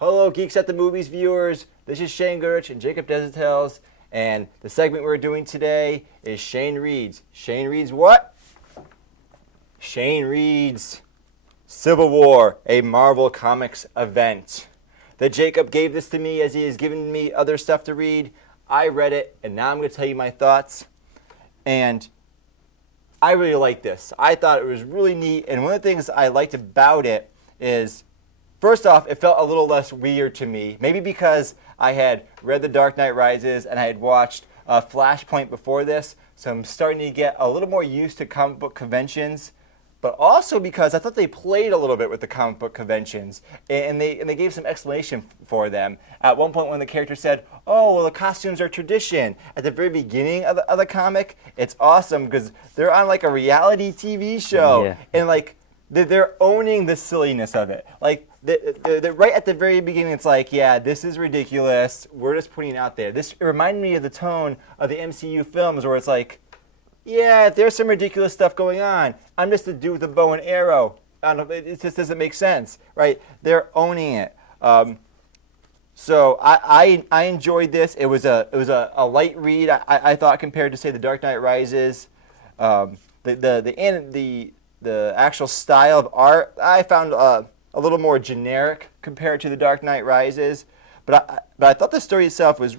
Hello, Geeks at the Movies viewers. This is Shane Gerich and Jacob Desitels, and the segment we're doing today is Shane Reads. Shane Reads what? Shane Reads Civil War, a Marvel Comics event. That Jacob gave this to me as he has given me other stuff to read. I read it, and now I'm going to tell you my thoughts. And I really like this. I thought it was really neat, and one of the things I liked about it is, first off, it felt a little less weird to me. Maybe because I had read The Dark Knight Rises and I had watched Flashpoint before this, so I'm starting to get a little more used to comic book conventions. But also because I thought they played a little bit with the comic book conventions, and they gave some explanation for them. At one point, when the character said, "Oh, well, the costumes are tradition," at the very beginning of the comic, it's awesome because they're on like a reality TV show, and like they're owning the silliness of it. Like they're right at the very beginning, it's like, yeah, this is ridiculous. We're just putting it out there. It reminded me of the tone of the MCU films, where it's like, yeah, there's some ridiculous stuff going on. I'm just a dude with a bow and arrow. It just doesn't make sense, right? They're owning it. So I enjoyed this. It was a light read. I thought, compared to, say, The Dark Knight Rises. The actual style of art I found a little more generic compared to The Dark Knight Rises. But I thought the story itself was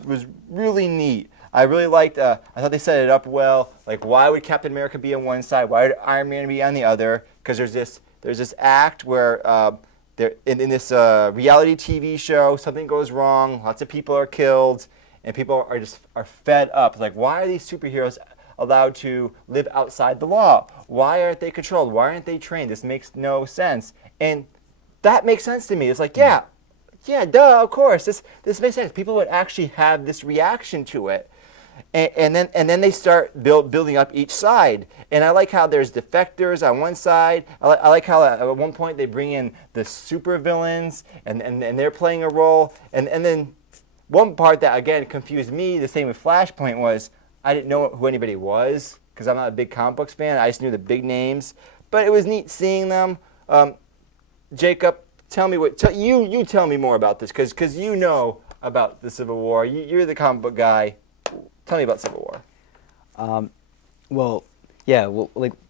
really neat. I really liked, I thought they set it up well. Like, why would Captain America be on one side? Why would Iron Man be on the other? Because there's this act where in this reality TV show, something goes wrong, lots of people are killed, and people are fed up. Like, why are these superheroes allowed to live outside the law? Why aren't they controlled? Why aren't they trained? This makes no sense. And that makes sense to me. It's like, yeah, duh, of course. This makes sense. People would actually have this reaction to it. And then they start building up each side. And I like how there's defectors on one side. I like how at one point they bring in the supervillains, and they're playing a role. And then one part that, again, confused me, the same with Flashpoint, was I didn't know who anybody was because I'm not a big comic books fan. I just knew the big names. But it was neat seeing them. Jacob, tell me you tell me more about this because you know about the Civil War. You're the comic book guy. Tell me about Civil War.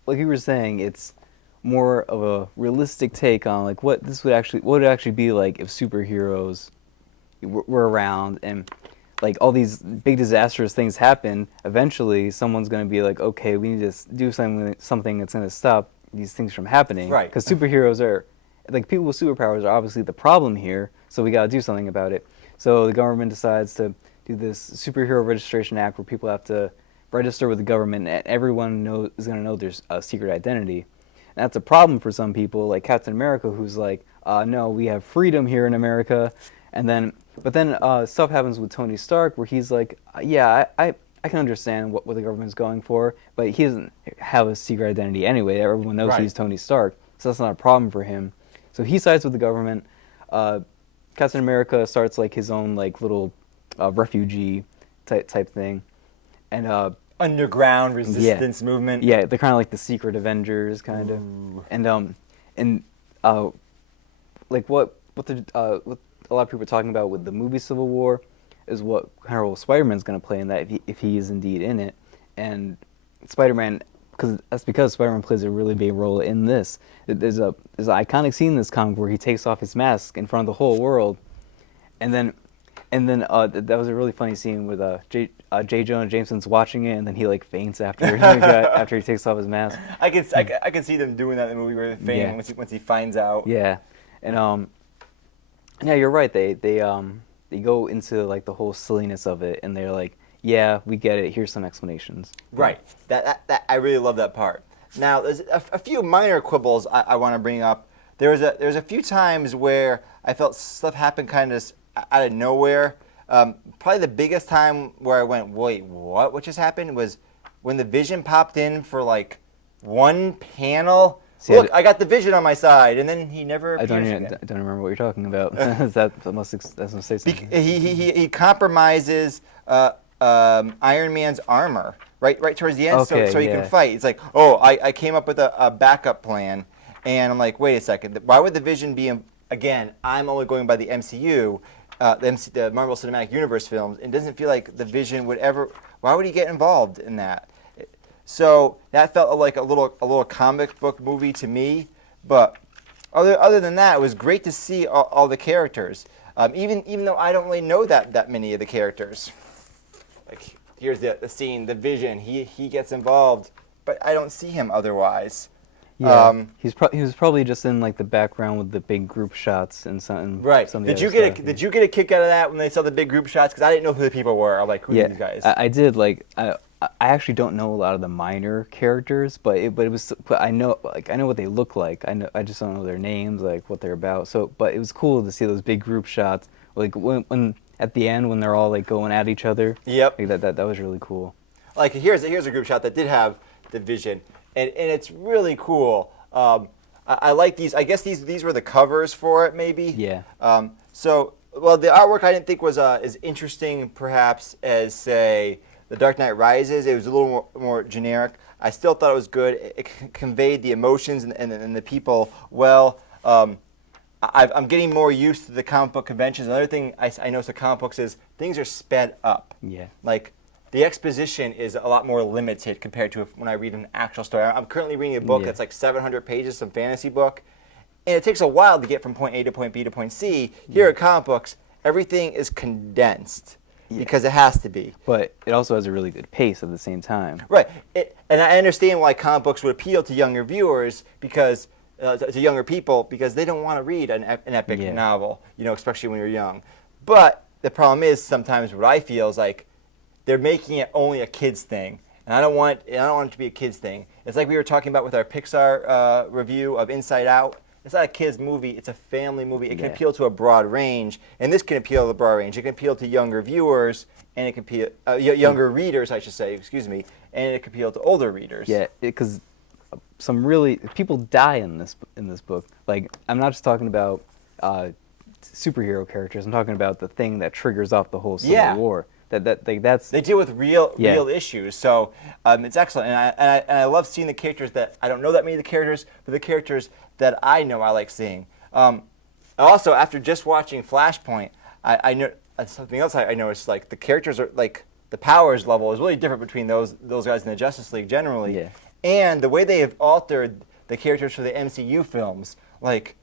Like you were saying, it's more of a realistic take on like what would actually be like if superheroes were around, and like all these big disastrous things happen. Eventually, someone's going to be like, okay, we need to do something that's going to stop these things from happening. Right. Because superheroes are, like, people with superpowers are obviously the problem here, so we got to do something about it. So the government decides to do this Superhero Registration Act where people have to register with the government, and everyone is going to know there's a secret identity. And that's a problem for some people, like Captain America, who's like, no, we have freedom here in America. But then stuff happens with Tony Stark where he's like, yeah, I can understand what the government's going for, but he doesn't have a secret identity anyway. Everyone knows he's Tony Stark, so that's not a problem for him. So he sides with the government. Captain America starts like his own like little refugee type thing, and underground resistance movement. Yeah, they're kind of like the Secret Avengers, kind of. And like what a lot of people are talking about with the movie Civil War is what kind of role Spider-Man's going to play in that if he is indeed in it. And Spider-Man, because Spider-Man plays a really big role in this. There's an iconic scene in this comic where he takes off his mask in front of the whole world, and then that was a really funny scene with J. Jonah Jameson's watching it, and then he like faints after after he takes off his mask. I can see them doing that in the movie where they faint once he finds out. Yeah, and yeah, you're right. They go into like the whole silliness of it, and they're like, yeah, we get it. Here's some explanations. Right. That I really love that part. Now, there's a few minor quibbles I want to bring up. There's a few times where I felt stuff happened kind of out of nowhere. Probably the biggest time where I went, wait, what just happened, was when the Vision popped in for like one panel. See, look, I got the Vision on my side, and then he never appears again. I don't remember what you're talking about. that must say something. He compromises Iron Man's armor right towards the end, so he can fight. It's like, oh, I came up with a backup plan, and I'm like, wait a second, why would the Vision be again, I'm only going by the MCU, the Marvel Cinematic Universe films, and it doesn't feel like the Vision would ever. Why would he get involved in that? So that felt like a little comic book movie to me. But other than that, it was great to see all the characters. Even though I don't really know that many of the characters. Like here's the scene, the Vision. He gets involved, but I don't see him otherwise. Yeah, he was probably just in like the background with the big group shots and something. Right. Some of the Did you other get stuff, did you get a kick out of that when they saw the big group shots? Because I didn't know who the people were. I'm like, who are these guys? I did. Like I actually don't know a lot of the minor characters, but I know what they look like. I just don't know their names, like what they're about. So, but it was cool to see those big group shots, like when at the end when they're all like going at each other. Yep. Like that was really cool. Like here's a group shot that did have the Vision, and it's really cool. I like these. I guess these were the covers for it, maybe. Yeah. So, well, the artwork I didn't think was as interesting, perhaps, as say The Dark Knight Rises. It was a little more generic. I still thought it was good. It conveyed the emotions and the people well. I'm getting more used to the comic book conventions. Another thing I noticed with comic books is things are sped up. Yeah. Like the exposition is a lot more limited compared to when I read an actual story. I'm currently reading a book that's like 700 pages, some fantasy book, and it takes a while to get from point A to point B to point C. Here at comic books, everything is condensed because it has to be. But it also has a really good pace at the same time. Right. And I understand why comic books would appeal to younger viewers because to younger people because they don't want to read an epic novel, especially when you're young. But the problem is sometimes what I feel is like they're making it only a kids thing, and I don't want it to be a kids thing. It's like we were talking about with our Pixar review of Inside Out. It's not a kids movie; it's a family movie. It can appeal to a broad range, and this can appeal to the broad range. It can appeal to younger viewers, and it can appeal younger readers, I should say. Excuse me, and it can appeal to older readers. Yeah, because some really people die in this book. Like I'm not just talking about superhero characters. I'm talking about the thing that triggers off the whole Civil War. That's they deal with real issues, so it's excellent, and I love seeing the characters that I don't know that many of the characters, but the characters that I know I like seeing. Also, after just watching Flashpoint, I know something else I noticed. Like the characters are like the powers level is really different between those guys in the Justice League generally, and the way they have altered the characters for the MCU films, like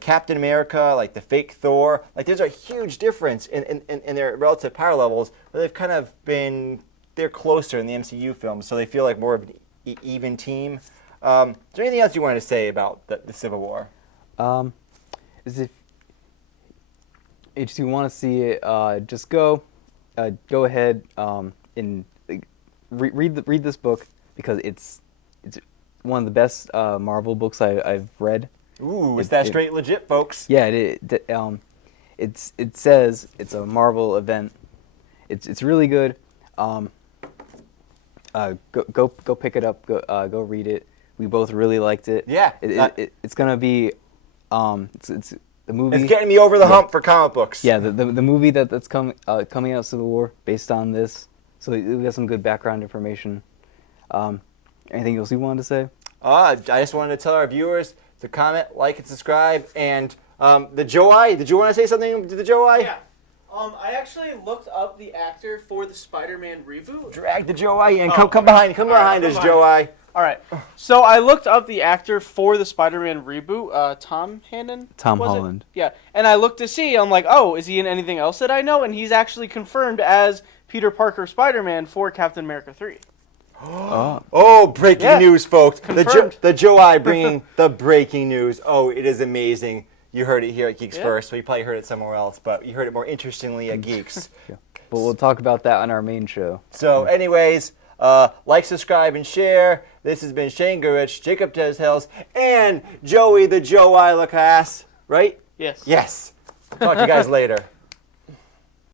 Captain America, like the fake Thor, like there's a huge difference in their relative power levels, but they've kind of they're closer in the MCU films, so they feel like more of an even team. Is there anything else you wanted to say about the Civil War? If you want to see it, just go ahead and read this book because it's one of the best Marvel books I've read. Ooh, it's that straight legit, folks. Yeah, it says it's a Marvel event. It's really good. Go pick it up. Go read it. We both really liked it. Yeah, it's gonna be it's the movie. It's getting me over the hump for comic books. Yeah, the movie that's coming out Civil War based on this. So we got some good background information. Anything else you wanted to say? I just wanted to tell our viewers to comment, like, and subscribe. And the Joe I, did you want to say something to the Joe I? Yeah. I actually looked up the actor for the Spider-Man reboot. Drag the Joe I in. Come behind us, Joe I. All right. So I looked up the actor for the Spider-Man reboot, Tom Hannon. Tom Holland. Yeah. And I looked to see. I'm like, oh, is he in anything else that I know? And he's actually confirmed as Peter Parker Spider-Man for Captain America 3. Oh, breaking news, folks. Confirmed. The Joe I bringing the breaking news. Oh, it is amazing. You heard it here at Geeks first, so you probably heard it somewhere else, but you heard it more interestingly at Geeks. But we'll talk about that on our main show. So anyways, like, subscribe, and share. This has been Shane Gurich, Jacob Deshells, and Joey the Joe I Lacasse, right? Yes. Yes. Talk to you guys later.